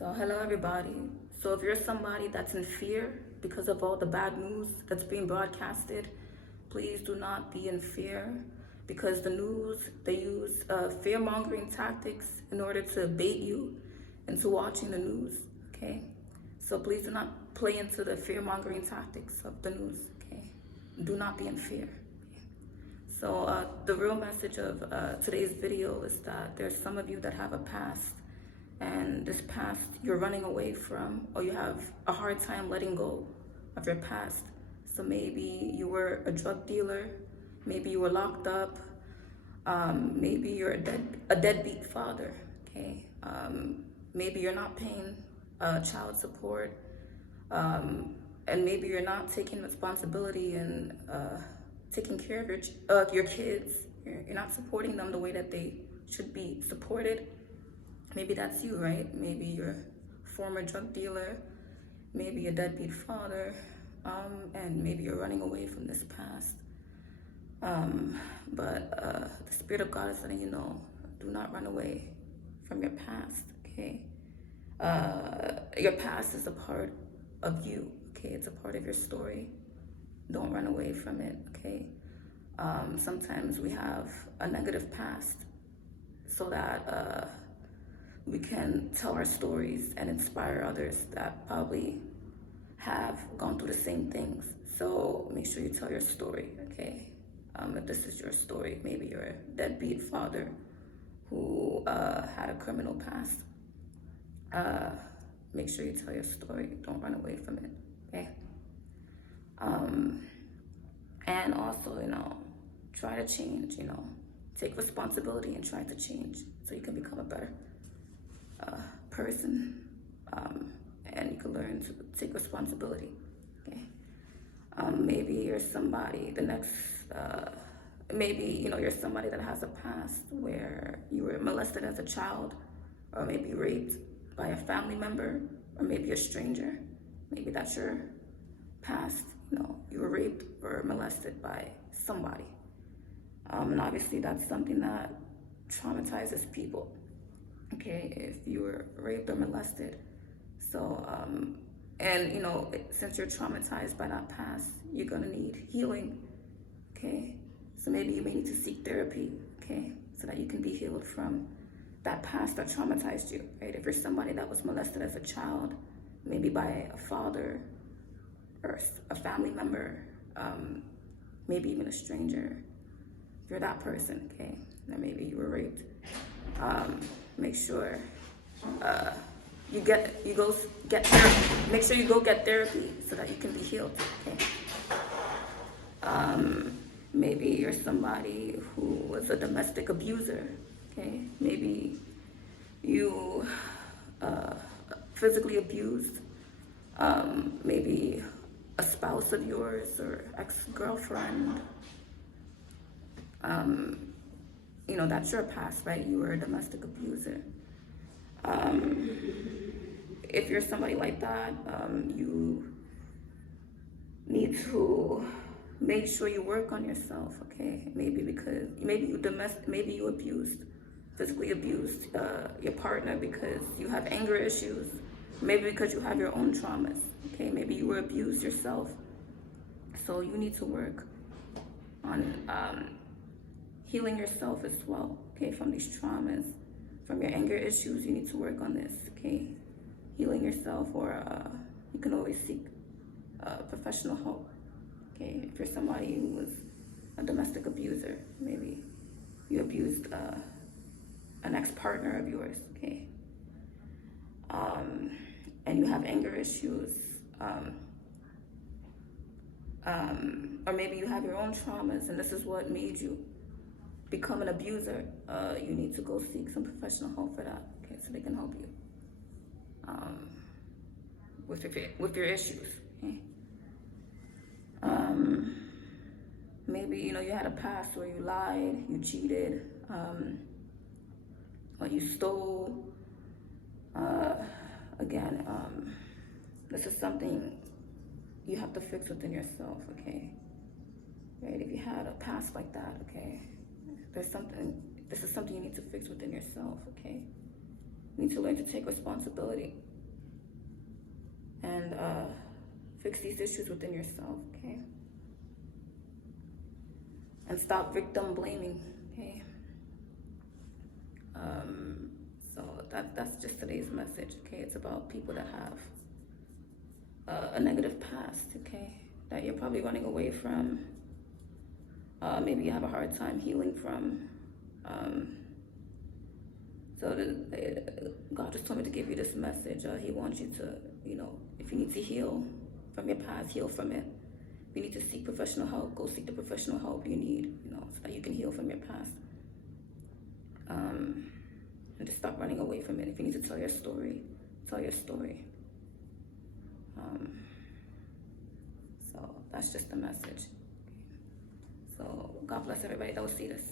So hello everybody. So if you're somebody that's in fear because of all the bad news that's being broadcasted, please do not be in fear, because the news, they use fear-mongering tactics in order to bait you into watching the news, okay? So please do not play into the fear-mongering tactics of the news, okay? Do not be in fear. So the real message of today's video is that there's some of you that have a past, and this past you're running away from, or you have a hard time letting go of your past. So maybe you were a drug dealer, maybe you were locked up, maybe you're a deadbeat father, okay? Maybe you're not paying child support, and maybe you're not taking responsibility and taking care of your kids. You're not supporting them the way that they should be supported. Maybe that's you, right? Maybe you're a former drug dealer, maybe a deadbeat father, and maybe you're running away from this past. But the Spirit of God is letting you know, do not run away from your past, okay? Your past is a part of you, okay? It's a part of your story. Don't run away from it, okay? Sometimes we have a negative past so that we can tell our stories and inspire others that probably have gone through the same things. So make sure you tell your story, okay? If this is your story, maybe you're a deadbeat father who had a criminal past. Make sure you tell your story. Don't run away from it, okay? And also, try to change, take responsibility and try to change so you can become a better person, and you can learn to take responsibility, okay? Maybe you're somebody, maybe, you're somebody that has a past where you were molested as a child, or maybe raped by a family member, or maybe a stranger. Maybe that's your past, you were raped or molested by somebody. And obviously that's something that traumatizes people, okay, if you were raped or molested. So, and since you're traumatized by that past, you're gonna need healing, okay? So maybe you may need to seek therapy, okay, so that you can be healed from that past that traumatized you, right? If you're somebody that was molested as a child, maybe by a father or a family member, maybe even a stranger, if you're that person, okay, then maybe you were raped, make sure make sure you go get therapy so that you can be healed, okay? Maybe you're somebody who was a domestic abuser, okay? Maybe you physically abused maybe a spouse of yours or ex-girlfriend. That's your past, right? You were a domestic abuser. If you're somebody like that, you need to make sure you work on yourself, okay? Maybe you physically abused your partner because you have anger issues. Maybe because you have your own traumas, okay? Maybe you were abused yourself. So you need to work on healing yourself as well, okay? From these traumas, from your anger issues, you need to work on this, okay? Healing yourself, or you can always seek professional help, okay? If you're somebody who was a domestic abuser, maybe you abused an ex-partner of yours, okay? And you have anger issues, or maybe you have your own traumas and this is what made you become an abuser. You need to go seek some professional help for that, okay, so they can help you with your issues, okay? Maybe you had a past where you lied, you cheated, or you stole. Again, this is something you have to fix within yourself, okay? Right? If you had a past like that, okay, this is something you need to fix within yourself, okay? You need to learn to take responsibility and fix these issues within yourself, okay? And stop victim blaming, okay? So that's just today's message, okay? It's about people that have a negative past, okay? That you're probably running away from. Maybe you have a hard time healing from. God just told me to give you this message. He wants you to, if you need to heal from your past, heal from it. If you need to seek professional help, go seek the professional help you need, so that you can heal from your past. And just stop running away from it. If you need to tell your story, tell your story. So that's just the message. So God bless everybody that will see this.